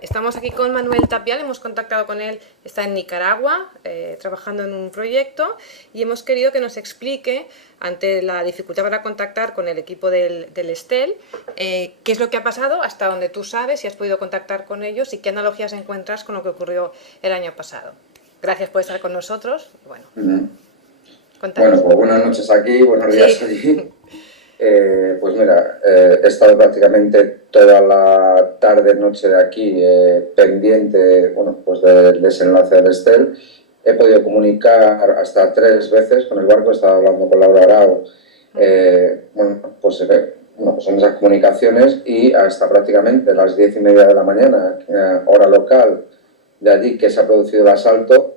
Estamos aquí con Manuel Tapial, hemos contactado con él, está en Nicaragua trabajando en un proyecto y hemos querido que nos explique, ante la dificultad para contactar con el equipo del Estel, qué es lo que ha pasado, hasta donde tú sabes, si has podido contactar con ellos y qué analogías encuentras con lo que ocurrió el año pasado. Gracias por estar con nosotros. Bueno, Ujú. cuéntanos. Bueno, pues buenas noches aquí, buenos Sí, días allí. Pues mira, he estado prácticamente toda la tarde, noche de aquí pendiente, bueno, pues del desenlace del Estel. He podido comunicar hasta 3 veces con el barco, he estado hablando con Laura Arao, bueno, pues en esas comunicaciones y hasta prácticamente las 10:30 de la mañana, hora local de allí que se ha producido el asalto.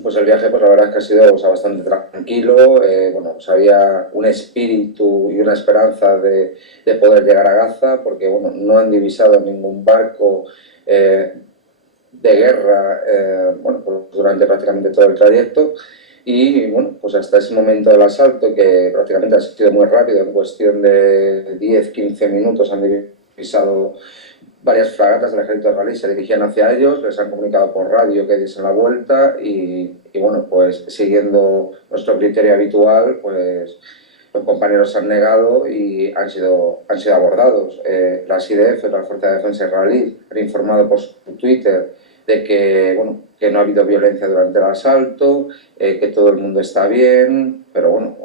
Pues el viaje, pues la verdad es que ha sido, o sea, bastante tranquilo. Bueno, pues había un espíritu y una esperanza de poder llegar a Gaza, porque bueno, no han divisado ningún barco de guerra, bueno, pues durante prácticamente todo el trayecto. Y bueno, pues hasta ese momento del asalto, que prácticamente ha sido muy rápido, en cuestión de 10-15 minutos han divisado varias fragatas del ejército israelí, se dirigían hacia ellos, les han comunicado por radio que diesen la vuelta y bueno, pues siguiendo nuestro criterio habitual, pues los compañeros se han negado y han sido abordados. Las IDF, la Fuerza de Defensa Israelí, han informado por su Twitter de que, bueno, que no ha habido violencia durante el asalto, que todo el mundo está bien, pero bueno,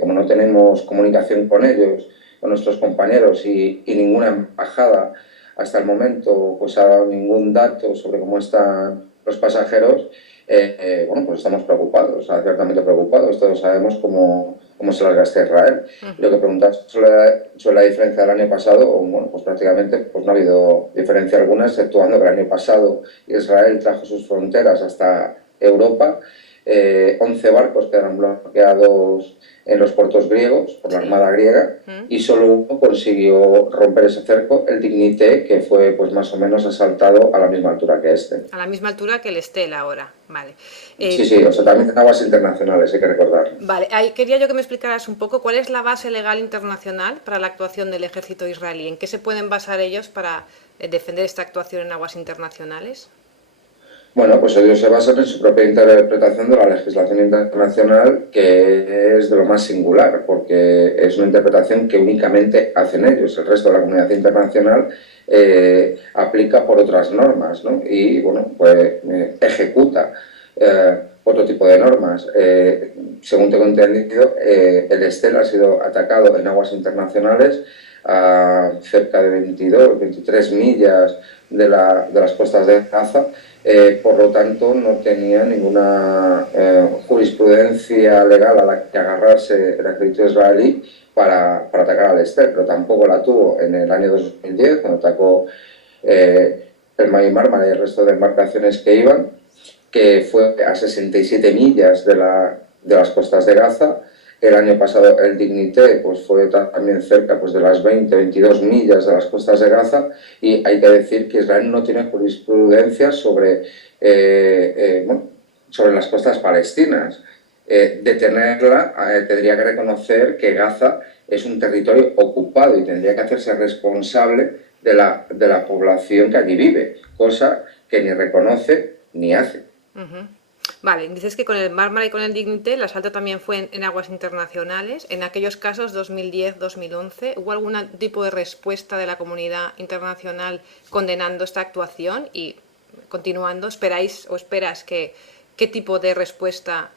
como no tenemos comunicación con ellos, con nuestros compañeros y ninguna embajada hasta el momento pues ha dado ningún dato sobre cómo están los pasajeros, bueno, pues estamos preocupados, o sea, ciertamente preocupados. Todos sabemos cómo se las gasta Israel. Lo que preguntas sobre la diferencia del año pasado, bueno, pues prácticamente pues no ha habido diferencia alguna, exceptuando que el año pasado Israel trajo sus fronteras hasta Europa. 11 barcos quedaron bloqueados en los puertos griegos por la sí. Armada griega y solo uno consiguió romper ese cerco, el Dignité, que fue pues más o menos asaltado a la misma altura que este. A la misma altura que el Estel ahora. Vale. Sí, sí, o sea, también en aguas internacionales, hay que recordar. Vale, ahí quería yo que me explicaras un poco cuál es la base legal internacional para la actuación del ejército israelí. ¿En qué se pueden basar ellos para defender esta actuación en aguas internacionales? Bueno, pues ellos se basan en su propia interpretación de la legislación internacional, que es de lo más singular, porque es una interpretación que únicamente hacen ellos. El resto de la comunidad internacional aplica por otras normas, ¿no? Y, bueno, pues ejecuta otro tipo de normas. Según tengo entendido, el Estel ha sido atacado en aguas internacionales a cerca de 22, 23 millas de las costas de Gaza. Por lo tanto, no tenía ninguna jurisprudencia legal a la que agarrarse el ejército israelí para atacar al Estel, pero tampoco la tuvo en el año 2010, cuando atacó el Mar Mármara y el resto de embarcaciones que iban, que fue a 67 millas de las costas de Gaza. El año pasado el Dignité pues, fue también cerca pues, de las 20-22 millas de las costas de Gaza, y hay que decir que Israel no tiene jurisprudencia bueno, sobre las costas palestinas. De tenerla, tendría que reconocer que Gaza es un territorio ocupado y tendría que hacerse responsable de la población que allí vive, cosa que ni reconoce ni hace. Vale, dices que con el Mármara y con el Dignité el asalto también fue en aguas internacionales. En aquellos casos, 2010-2011, ¿hubo algún tipo de respuesta de la comunidad internacional condenando esta actuación? Y continuando, ¿esperáis o esperas que qué tipo de respuesta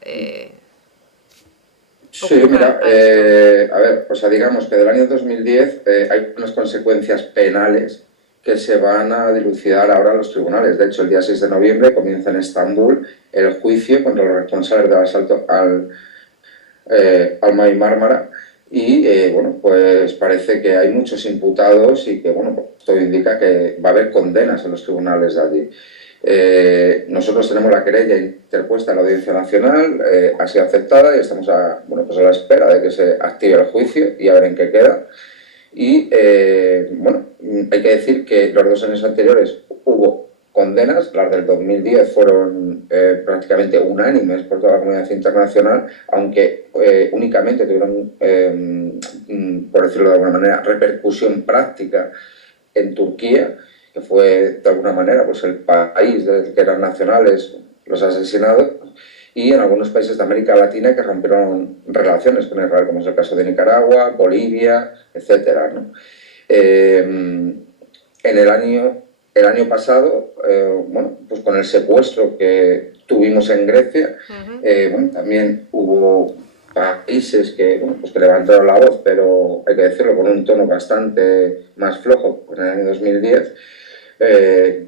Sí, ocurra mira, a esto? a ver, o sea, digamos que del año 2010 hay unas consecuencias penales que se van a dilucidar ahora en los tribunales. De hecho, el día 6 de noviembre comienza en Estambul el juicio contra los responsables del asalto al Mar Mármara y, bueno, pues parece que hay muchos imputados y que, bueno, pues esto indica que va a haber condenas en los tribunales de allí. Nosotros tenemos la querella interpuesta en la Audiencia Nacional, ha sido aceptada y estamos bueno, pues a la espera de que se active el juicio y a ver en qué queda. Y bueno, hay que decir que los 2 años anteriores hubo condenas, las del 2010 fueron prácticamente unánimes por toda la comunidad internacional, aunque únicamente tuvieron, por decirlo de alguna manera, repercusión práctica en Turquía, que fue de alguna manera pues el país del que eran nacionales los asesinados, y en algunos países de América Latina que rompieron relaciones con Israel, como es el caso de Nicaragua, Bolivia, etcétera, ¿no? En el año pasado, bueno, pues con el secuestro que tuvimos en Grecia, bueno, también hubo países que, bueno, pues que levantaron la voz, pero hay que decirlo con un tono bastante más flojo en el año 2010.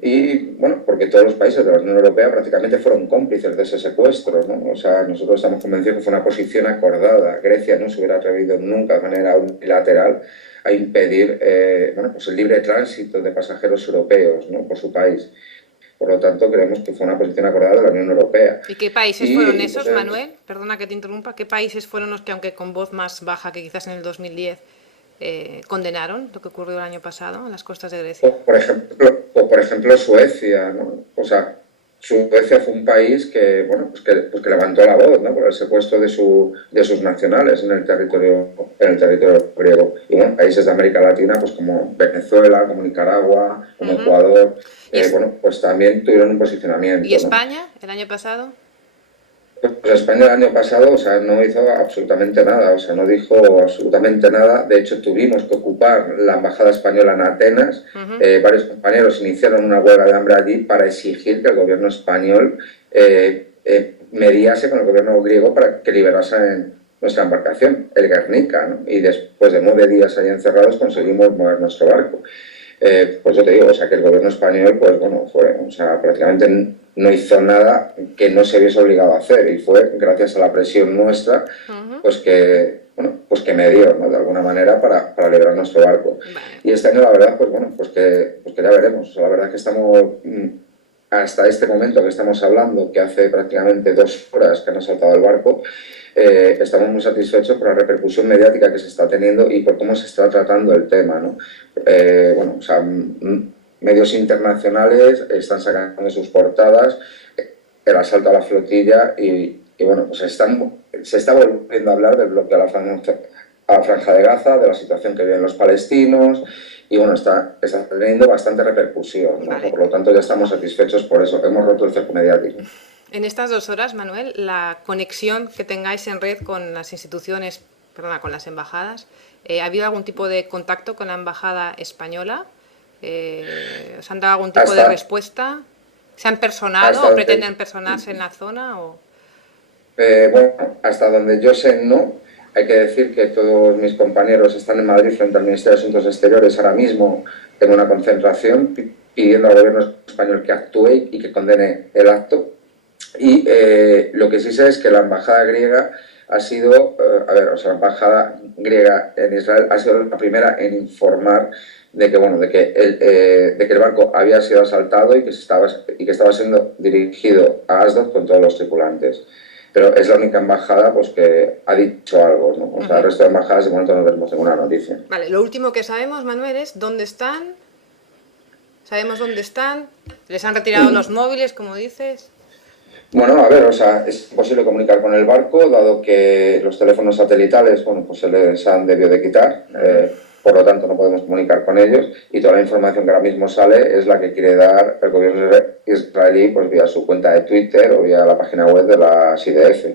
Y bueno, porque todos los países de la Unión Europea prácticamente fueron cómplices de ese secuestro, ¿no? O sea, nosotros estamos convencidos que fue una posición acordada. Grecia no se hubiera atrevido nunca de manera unilateral a impedir bueno, pues el libre tránsito de pasajeros europeos, ¿no? Por su país. Por lo tanto, creemos que fue una posición acordada de la Unión Europea. ¿Y qué países fueron Y esos, Manuel? Perdona que te interrumpa. ¿Qué países fueron los que, aunque con voz más baja que quizás en el 2010, condenaron lo que ocurrió el año pasado en las costas de Grecia? por ejemplo, Suecia, ¿no? O sea, Suecia fue un país que, bueno, pues que levantó la voz, ¿no? Por el secuestro de sus nacionales en el territorio griego. Y bueno, países de América Latina, pues como Venezuela, como Nicaragua, como Ecuador, bueno, pues también tuvieron un ¿Y posicionamiento, ¿no? España el año pasado? Pues España el año pasado, o sea, no hizo absolutamente nada, o sea, no dijo absolutamente nada. De hecho, tuvimos que ocupar la embajada española en Atenas. Varios compañeros iniciaron una huelga de hambre allí para exigir que el gobierno español mediase con el gobierno griego para que liberasen nuestra embarcación, el Guernica, ¿no? Y después de 9 días ahí encerrados conseguimos mover nuestro barco. Pues yo te digo, o sea, que el gobierno español, pues bueno, o sea, prácticamente no hizo nada que no se hubiese obligado a hacer, y fue gracias a la presión nuestra, pues que, bueno, pues que me dio, ¿no? De alguna manera para liberar nuestro barco. Vale. Y este año, la verdad, pues bueno, pues que ya veremos. O sea, la verdad es que estamos, hasta este momento que estamos hablando, que hace prácticamente 2 horas que han saltado el barco, estamos muy satisfechos por la repercusión mediática que se está teniendo y por cómo se está tratando el tema, ¿no? Bueno, o sea, medios internacionales están sacando de sus portadas el asalto a la flotilla y bueno, pues se está volviendo a hablar del bloqueo a la franja de Gaza, de la situación que viven los palestinos, y bueno, está teniendo bastante repercusión, ¿no? Vale. Por lo tanto, ya estamos satisfechos por eso, hemos roto el cerco mediático. En estas 2 horas, Manuel, la conexión que tengáis en red con las instituciones, perdona, con las embajadas, ¿ha habido algún tipo de contacto con la embajada española? ¿Os han dado algún tipo de respuesta? ¿Se han personado o pretenden personarse en la zona? Bueno, hasta donde yo sé, no. Hay que decir que todos mis compañeros están en Madrid frente al Ministerio de Asuntos Exteriores ahora mismo en una concentración pidiendo al gobierno español que actúe y que condene el acto. Y lo que sí sé es que la embajada griega ha sido, o sea, la embajada griega en Israel ha sido la primera en informar de que, bueno, de que el barco había sido asaltado y que estaba siendo dirigido a Asdod con todos los tripulantes. Pero es la única embajada, pues, que ha dicho algo, ¿no? O sea, el resto de embajadas de momento no tenemos ninguna noticia. Vale, lo último que sabemos, Manuel, es dónde están. ¿Sabemos dónde están? ¿Les han retirado los móviles, como dices? Bueno, a ver, o sea, es imposible comunicar con el barco, dado que los teléfonos satelitales, bueno, pues se les han debido de quitar, por lo tanto no podemos comunicar con ellos, y toda la información que ahora mismo sale es la que quiere dar el gobierno israelí, pues vía su cuenta de Twitter o vía la página web de la IDF.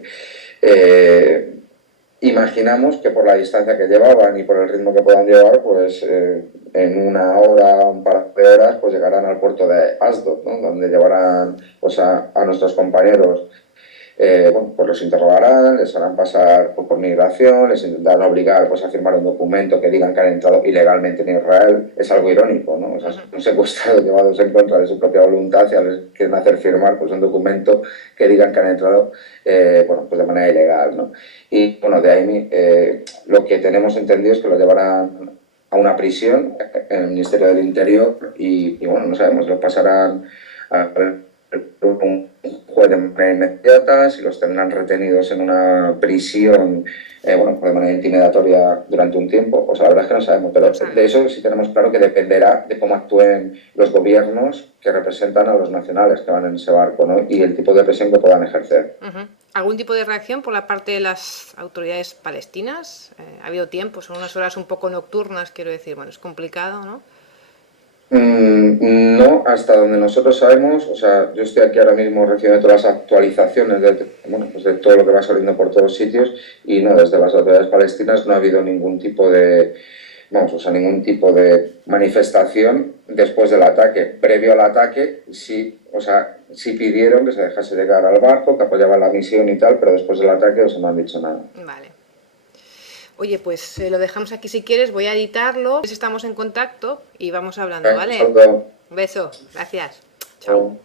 Imaginamos que por la distancia que llevaban y por el ritmo que puedan llevar, pues en 1 hora, un par de horas, pues llegarán al puerto de Asdod, ¿no? Donde llevarán pues a nuestros compañeros. Bueno, pues los interrogarán, les harán pasar por migración, les intentarán obligar pues, a firmar un documento que digan que han entrado ilegalmente en Israel. Es algo irónico, ¿no? O sea, son secuestrados llevados en contra de su propia voluntad y les quieren hacer firmar pues, un documento que digan que han entrado bueno, pues de manera ilegal, ¿no? Y bueno, de ahí lo que tenemos entendido es que lo llevarán a una prisión en el Ministerio del Interior y bueno, no sabemos, los pasarán a un juez de manera inmediata, si los tendrán retenidos en una prisión, bueno, de manera intimidatoria durante un tiempo. O sea, la verdad es que no sabemos, pero de eso sí tenemos claro que dependerá de cómo actúen los gobiernos que representan a los nacionales que van en ese barco, ¿no? Y el tipo de presión que puedan ejercer. ¿Algún tipo de reacción por la parte de las autoridades palestinas? ¿Ha habido tiempo? Son unas horas un poco nocturnas, quiero decir. Bueno, es complicado, ¿no? No, hasta donde nosotros sabemos, o sea, yo estoy aquí ahora mismo recibiendo todas las actualizaciones pues de todo lo que va saliendo por todos sitios y no, desde las autoridades palestinas no ha habido ningún tipo de, ningún tipo de manifestación después del ataque. Previo al ataque, sí, sí pidieron que se dejase llegar al barco, que apoyaban la misión y tal, pero después del ataque no han dicho nada. Vale. Oye, pues lo dejamos aquí si quieres, voy a editarlo, estamos en contacto y vamos hablando, ¿vale? Un beso, gracias. Chao.